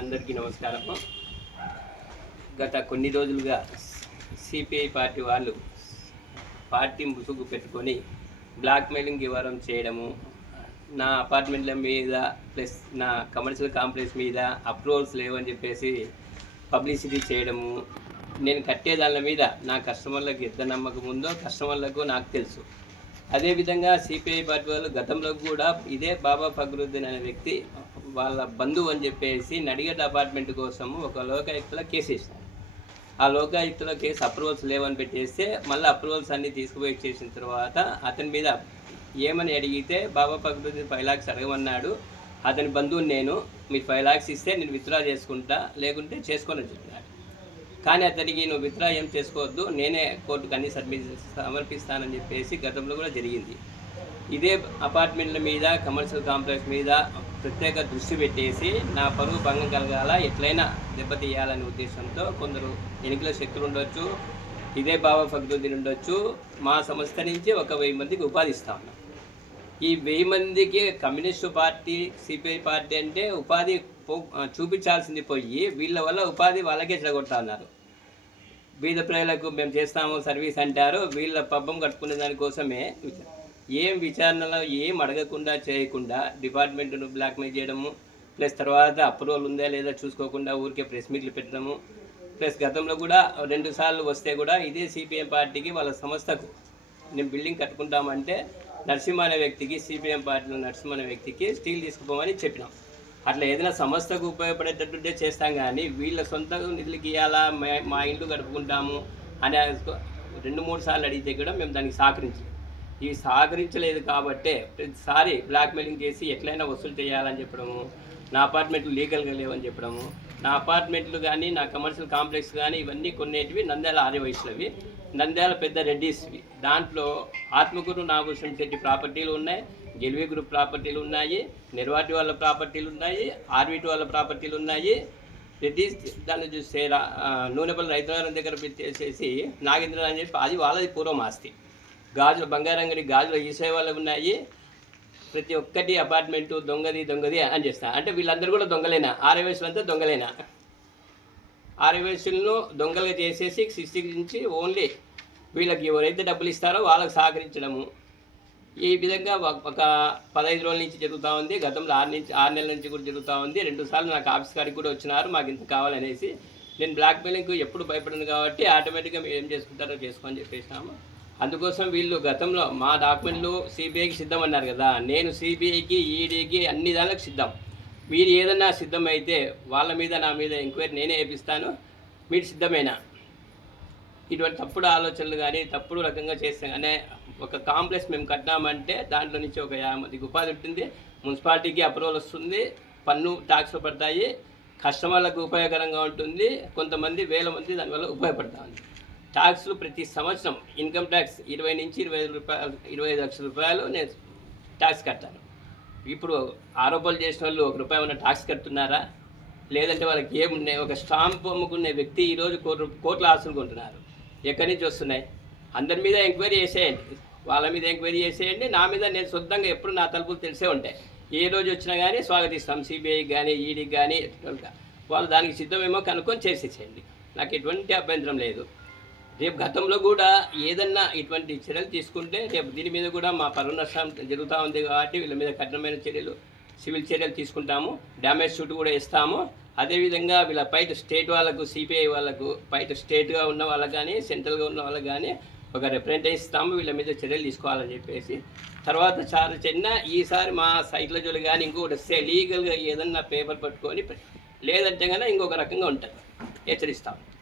అందరికీ నమస్కారం గత కొన్ని రోజులుగా సిపిఐ పార్టీ వాళ్ళు పార్టీ ముసుగు పెట్టుకొని బ్లాక్మెయిలింగ్ వివరం చేయడము నా అపార్ట్మెంట్ల మీద ప్లస్ నా కమర్షియల్ కాంప్లెక్స్ మీద అప్రూవల్స్ లేవని చెప్పేసి పబ్లిసిటీ చేయడము నేను కట్టే దాని మీద నా కస్టమర్లకు ఎంత నమ్మకం ఉందో కస్టమర్లకు నాకు తెలుసు అదేవిధంగా సిపిఐ పార్టీ వాళ్ళు గతంలో కూడా ఇదే బాబా ఫగ్రుద్దీన్ అనే వ్యక్తి వాళ్ళ బంధువు అని చెప్పేసి నడిగడ్డ అపార్ట్మెంట్ కోసం ఒక లోకాయుక్తలో కేసు వేసినారు ఆ లోకాయుక్తలో కేసు అప్రూవల్స్ లేవని పెట్టేస్తే మళ్ళీ అప్రూవల్స్ అన్నీ తీసుకుపోయి చేసిన తర్వాత అతని మీద ఏమని అడిగితే బాబా పక్కన ఫైవ్ లాక్స్ అడగమన్నాడు అతని బంధువుని నేను మీరు ఫైవ్ లాక్స్ ఇస్తే నేను విత్డ్రా చేసుకుంటా లేకుంటే చేసుకొని చెప్పాడు కానీ అతనికి నువ్వు విత్డ్రా ఏం చేసుకోవద్దు నేనే కోర్టుకు అన్ని సబ్మిట్ సమర్పిస్తానని చెప్పేసి గతంలో కూడా జరిగింది ఇదే అపార్ట్మెంట్ల మీద కమర్షియల్ కాంప్లెక్స్ మీద ప్రత్యేక దృష్టి పెట్టేసి నా పరువు భంగం కలగాల ఎట్లయినా దెబ్బతీయాలనే ఉద్దేశంతో కొందరు ఎన్నికల శక్తులు ఉండొచ్చు ఇదే భావ భక్తులు ఉండొచ్చు మా సంస్థ నుంచి ఒక వెయ్యి మందికి ఉపాధి ఇస్తా ఉన్నాం ఈ వెయ్యి మందికి కమ్యూనిస్టు పార్టీ సిపిఐ పార్టీ అంటే ఉపాధి చూపించాల్సింది పోయి వీళ్ళ వల్ల ఉపాధి వాళ్ళకే చెడగొడతా ఉన్నారు బీద ప్రజలకు మేము చేస్తాము సర్వీస్ అంటారు వీళ్ళ పబ్బం కట్టుకునే దానికోసమే ఏం విచారణలో ఏం అడగకుండా చేయకుండా డిపార్ట్మెంట్ను బ్లాక్మెయిల్ చేయడము ప్లస్ తర్వాత అప్రూవల్ ఉందా లేదా చూసుకోకుండా ఊరికే ప్రెస్ మీట్లు పెట్టడము ప్లస్ గతంలో కూడా రెండు సార్లు వస్తే కూడా ఇదే సిపిఎం పార్టీకి వాళ్ళ సంస్థకు నేను బిల్డింగ్ కట్టుకుంటామంటే నరసింహ అనే వ్యక్తికి సిపిఎం పార్టీలో నరసింహ అనే వ్యక్తికి స్టీల్ తీసుకుపోమని చెప్పినాం అట్లా ఏదైనా సంస్థకు ఉపయోగపడేటట్టుంటే చేస్తాం కానీ వీళ్ళ సొంత నిధులకి ఇవ్వాలా మా ఇల్లు గడుపుకుంటాము అని రెండు మూడు సార్లు అడిగితే కూడా మేము దానికి సహకరించాం ఇవి సహకరించలేదు కాబట్టే ప్రతిసారి బ్లాక్మెయిలింగ్ చేసి ఎట్లయినా వసూలు చేయాలని చెప్పడము నా అపార్ట్మెంట్లు లీగల్గా లేవని చెప్పడము నా అపార్ట్మెంట్లు కానీ నా కమర్షియల్ కాంప్లెక్స్ కానీ ఇవన్నీ కొన్నిటివి నంద్యాల వయసులవి నంద్యాల పెద్ద రెడ్డిస్వి దాంట్లో ఆత్మకూరు నాగభూషణం శెట్టి ప్రాపర్టీలు ఉన్నాయి గెలివి గ్రూప్ ప్రాపర్టీలు ఉన్నాయి నిర్వాటి వాళ్ళ ప్రాపర్టీలు ఉన్నాయి ఆర్వీటి వాళ్ళ ప్రాపర్టీలు ఉన్నాయి రెడ్డి దాన్ని చూసే నూనెపల్లి రైతుల దగ్గర పెట్టేసేసి నాగేంద్ర అని చెప్పి అది వాళ్ళది పూర్వం ఆస్తి గాజులు బంగారంగా గాజులు ఈసే వాళ్ళు ఉన్నాయి ప్రతి ఒక్కటి అపార్ట్మెంట్ దొంగది దొంగది అని చేస్తా అంటే వీళ్ళందరూ కూడా దొంగలేనా ఆరే వయసులు అంతా దొంగలేనా ఆరే వయసులను దొంగలుగా చేసేసి శిక్షించి ఓన్లీ వీళ్ళకి ఎవరైతే డబ్బులు ఇస్తారో వాళ్ళకి సహకరించడము ఈ విధంగా ఒక పదహైదు రోజుల నుంచి జరుగుతూ ఉంది గతంలో ఆరు నుంచి ఆరు నెలల నుంచి కూడా జరుగుతూ ఉంది రెండు సార్లు నాకు ఆఫీస్ కాడికి కూడా వచ్చినారు మాకు ఇంత కావాలనేసి నేను బ్లాక్మెయిలింగ్ ఎప్పుడు భయపడను కాబట్టి ఆటోమేటిక్గా మీరు ఏం చేసుకుంటారో చేసుకోని చెప్పేసినాము అందుకోసం వీళ్ళు గతంలో మా డాక్యుమెంట్లు సిబిఐకి సిద్ధం అన్నారు కదా నేను సిబిఐకి ఈడీకి e అన్ని దానికి సిద్ధం మీరు ఏదన్నా సిద్ధమైతే వాళ్ళ మీద నా మీద ఎంక్వైరీ నేనే వేపిస్తాను మీరు సిద్ధమైన ఇటువంటి తప్పుడు ఆలోచనలు కానీ తప్పుడు రకంగా చేస్తాం అనే ఒక కాంప్లెక్స్ మేము కట్టినామంటే దాంట్లో నుంచి ఒక యాభై ఉపాధి ఉంటుంది మున్సిపాలిటీకి అప్రూవల్ వస్తుంది పన్ను ట్యాక్స్ పడతాయి కస్టమర్లకు ఉపయోగకరంగా ఉంటుంది కొంతమంది వేల మంది దానివల్ల ఉపయోగపడతా ఉంది ట్యాక్స్లు ప్రతి సంవత్సరం ఇన్కమ్ ట్యాక్స్ ఇరవై నుంచి ఇరవై ఐదు రూపాయలు ఇరవై ఐదు లక్షల రూపాయలు నేను ట్యాక్స్ కట్టాను ఇప్పుడు ఆరోపణలు చేసిన వాళ్ళు ఒక రూపాయి ఉన్న ట్యాక్స్ కడుతున్నారా లేదంటే వాళ్ళకి ఏమున్నాయి ఒక స్టాంప్ అమ్ముకునే వ్యక్తి ఈరోజు కోట్లు కోట్ల ఆశలు కొంటున్నారు ఎక్కడి నుంచి వస్తున్నాయి అందరి మీద ఎంక్వైరీ చేసేయండి వాళ్ళ మీద ఎంక్వైరీ చేసేయండి నా మీద నేను శుద్ధంగా ఎప్పుడు నా తలుపులు తెలిసే ఉంటాయి ఏ రోజు వచ్చినా కానీ స్వాగతిస్తాం సిబిఐకి కానీ ఈడీకి కానీ వాళ్ళు దానికి సిద్ధమేమో కనుక్కొని చేసేసేయండి నాకు ఎటువంటి అభ్యంతరం లేదు రేపు గతంలో కూడా ఏదన్నా ఇటువంటి చర్యలు తీసుకుంటే రేపు దీని మీద కూడా మా పరువు నష్టం జరుగుతూ ఉంది కాబట్టి వీళ్ళ మీద కఠినమైన చర్యలు సివిల్ చర్యలు తీసుకుంటాము డ్యామేజ్ షూట్ కూడా ఇస్తాము అదేవిధంగా వీళ్ళ బయట స్టేట్ వాళ్ళకు సిపిఐ వాళ్ళకు బయట స్టేట్గా ఉన్న వాళ్ళకు కానీ సెంట్రల్గా ఉన్న వాళ్ళకు కానీ ఒక రిప్రజెంటేషన్ ఇస్తాము వీళ్ళ మీద చర్యలు తీసుకోవాలని చెప్పేసి తర్వాత చాలా చిన్న ఈసారి మా సైట్ల జోలు కానీ ఇంకొకటి లీగల్గా ఏదన్నా పేపర్ పట్టుకొని లేదంటే కానీ ఇంకొక రకంగా ఉంటుంది హెచ్చరిస్తాము